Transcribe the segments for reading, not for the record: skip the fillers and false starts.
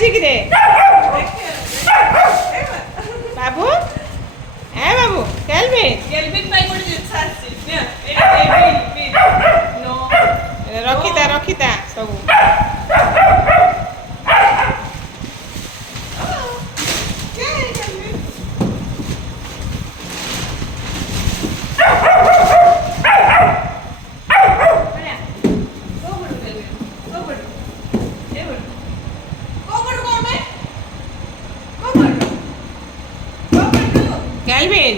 ହେଇଛି କିରେ ବାବୁ ଏ ବାବୁ କେଲଭିନ ପାଇଁ ଗୋଟେ ଜିନିଷ ଆସିଛି ରଖିତା ସବୁ कैलविन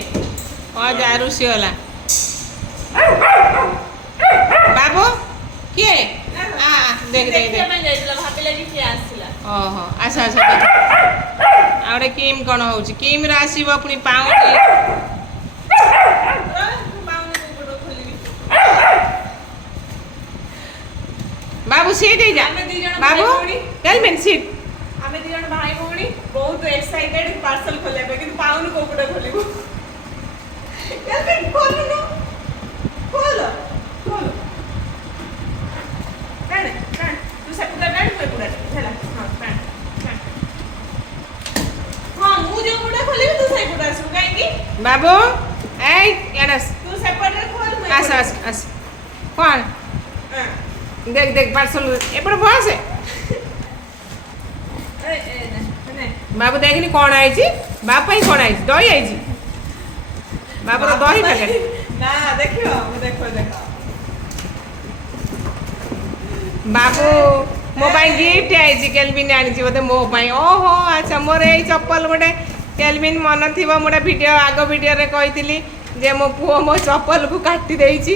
और दारू से होला बाबू किए देख देख देख भाविला कि किए आसिला ओहो अच्छा अच्छा आउरे किम कोन होउची किम रा आसीबो पुनी पाउनी बाबू सीट ही जा बाबू कैलविन सीट आमे दी जण भाई भौणी बहुत एक्साइटेड पार्सल खोले पे किंतु पाउन कोकुडा खोलिबो कैलविन खोल नो खोल कान तू से पुडा बैठ कोई पुडा चला हां कान हां मु जो पुडा खोलिबी तू से पुडा सु काई की बाबू ए एडस तू सेपरेट रे खोल मैं आस कौन देख देख पार्सल एपड़ बस बाबू देखनी कौन आई बाप कौन आई दही आई बाबू तो दही पैकेट ना देखियो देखो देखो बाबू मो गिफ्ट आई केलविन आनी बोधे मो ओहो अच्छा मोर यही चप्पल गोटे केलविन मन थी मोटे भिड आग भिडियो कही जे मो पुओ मो चप्पल को काटी देइछि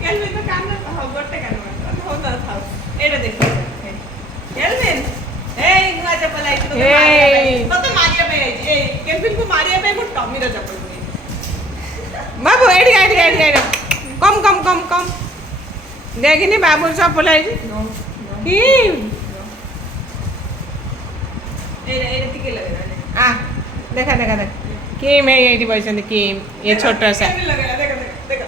केलविन तो कान गोटे कान हो ना था एटा देखो केलविन ए नुआ चप्पल आई तो मारिया पे आई ए केलविन को मारिया पे को टॉमी रो चप्पल बाबू एडी कम देखनी बाबू चप्पल आई की ए टिके लगे आ देखा देखा देख किम है ये बसंत किम ये छोटा सा देखो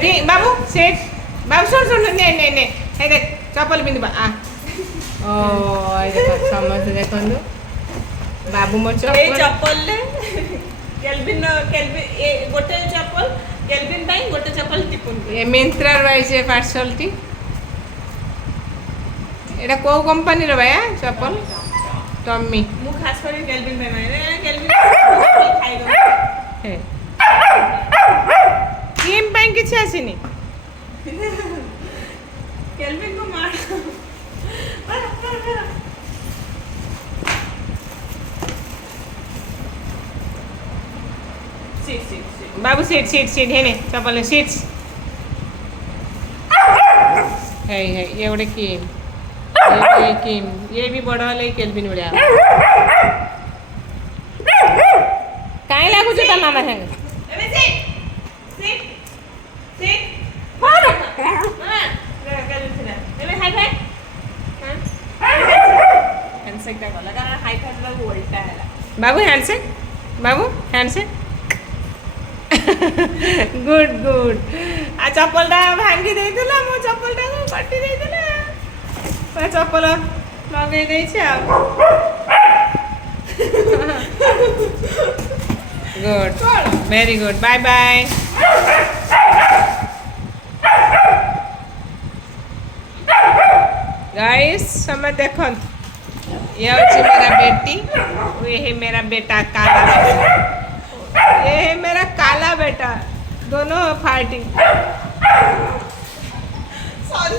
की बाबू सेठ बाबू सुन ने हे देख चप्पल बिंदु आ ओ ये देखो समझ देखो बाबू मो चप्पल ले केलविन ए गोटे चप्पल केलविन भाई गोटे चप्पल टिपुन ये मिंत्रा रही से पार्सल टी एटा को कंपनी रो भाई चप्पल टॉमी मु खास कर केलविन भाई माने केलविन खाइ दो हे किम बैंक किछ आसीनी केलविन को मार बाबू सीट है ने चप्पल सीट्स है ये गोटे किम ये भी बड़ वाले केलविन बढ़िया काहे लागू ता मामा संग एबे सीट एबे हाई फाई हैंडशेक टा गला कारण हाई फाई ला उल्टा हैला बाबू हैंडशेक गुड आ चप्पल टा भांगी देइतला मो चप्पल टा को काटी देइतला पर चप्पल लगे देइ छै आ good very good bye bye guys समय देखो ये है मेरा बेटी ये है मेरा बेटा काला बेटा ये है मेरा काला बेटा दोनों फाइटिंग सॉरी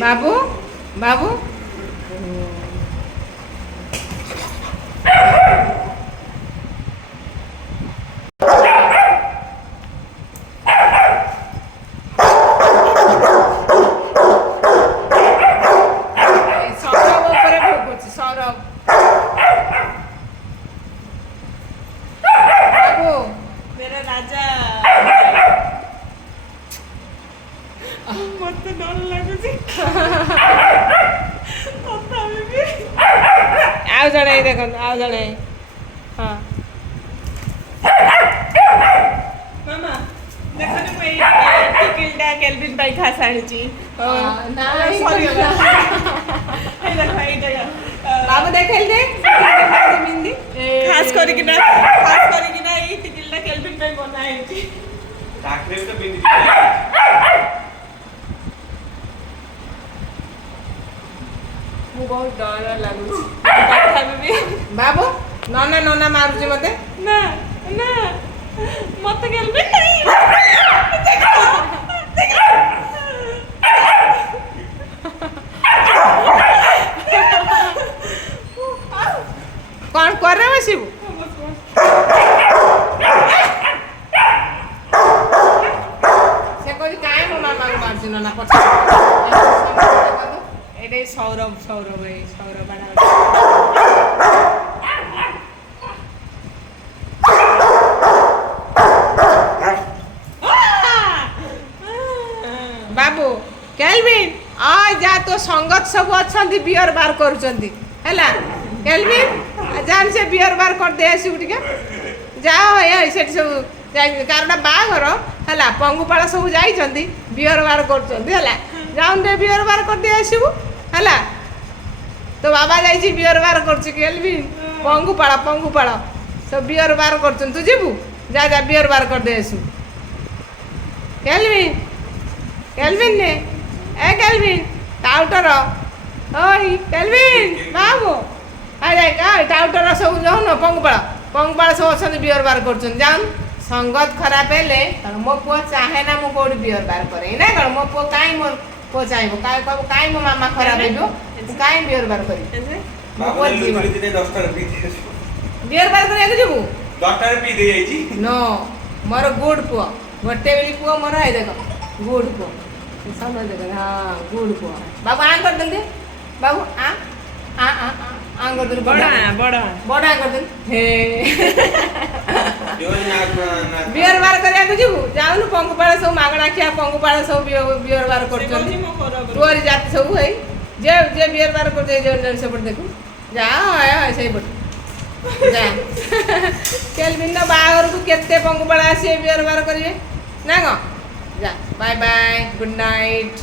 बाबू मेरा राजा मत डर लागुଛି ତଥାପି ବି ଆଉ ଜଣେ ଏଇ ଦେଖନ୍ତୁ ଆଉ ଜଣେ ହଁ ମାମା ଦେଖନି ମୁଁ ଏଇ ଟିକିଲଟା କେଲଭିନ ପାଇଁ ଖାସ ଆଣିଛି ସରିଗଲା ଏଇ ଦେଖ ଏଇଟା ବାବୁ ଦେଖେଇଲି ଯେ ବିନ୍ଦି ଖାସ କରିକିନା ଏଇ ଟିକିଲଟା କେଲଭିନ ପାଇଁ ବନା ହେଇଛି ମୁଁ ବହୁତ ଡର ଲାଗୁଛି ତଥାପି ବି ବାବୁ ନନା ନନା ମାରୁଛି ମତେ ନା ନା ମତେ କେଲଭିନ ନାହିଁ କଣ କରେ ବସିବୁ ସେ କହୁଛି କାହିଁ ମୋ ମାମାକୁ ମାରୁଛି ନନା ପଛରେ ଏଇଟା ସୌରଭ ଏଇ ସୌରଭ ବାବୁ କେଲଭିନ ଆ ଯା ତୋ ସଙ୍ଗତ ସବୁ ଅଛନ୍ତି ବିୟର ବାର କରୁଛନ୍ତି ହେଲା କେଲଭିନ ଯାଆନି ସେ ବିୟର ବାର କରିଦେଇ ଆସିବୁ ଟିକେ ଯାଅ ସେଠି ସବୁ କାରଣ ବାହାଘର ହେଲା ପଙ୍ଗୁପାଳ ସବୁ ଯାଇଛନ୍ତି ବିୟର ବାର କରୁଛନ୍ତି ହେଲା ଯାଉନ ଟିକେ ବିୟର ବାର କରିଦେଇ ଆସିବୁ ହେଲା ତୋ ବାବା ଯାଇଛି ବିୟର ବାର କରୁଛି କେଲଭିନ ପଙ୍ଗୁପାଳ ସବୁ ବିୟର ବାର କରୁଛନ୍ତି ତୁ ଯିବୁ ଯା ଯା ବିୟର ବାର କରିଦେଇ ଆସିବୁ କେଲଭିନ ନେ ଏ କେଲଭିନ ଟାଉଟର ଓଇ କେଲଭିନ ବାବୁ ଟାଉଟର ସବୁ ଯାଉନ ପଙ୍ଗୁପାଳ ସବୁ ଅଛନ୍ତି ବିୟର ବାର କରୁଛନ୍ତି ଯାଉନ ସଙ୍ଗତ ଖରାପ ହେଲେ ମୋ ପୁଅ ଚାହେଁ ନା ମୁଁ କୋଉଠି ବିୟର ବାର କରେ ନା କ'ଣ ମୋ ପୁଅ କାହିଁ ମୋ ପୁଅ ଚାହିଁବ କାହିଁ ମୋ ମାମା ଖରାପ ହେଇଯିବ ମୁଁ କାହିଁ ବିୟର ବାର କରିବି ମୋ ପୁଅ ଯିବ ବିୟର ବାର କରିବାକୁ ଯିବୁ नो मोर गुड पुआ गोटे बेली पुआ मोर है देखो गुड पुआ समझ देखो हाँ गुड पुआ बाबू आं कर दे बाबू आ कर दे बड़ा बड़ा कर दे हे बियर बार करिया को जीवु जाउनु पंगुपाळ सब मागणा खिया पंगुपाळ सब बियर बार करछन तोरी जात सब है जे बियर बार कर दे जे सब देखु जा है सही पट जा केलभिन बाहागर को केते पंगुपाळ आसी बियर बार करिवे ना गो जा बाय बाय गुड नाइट।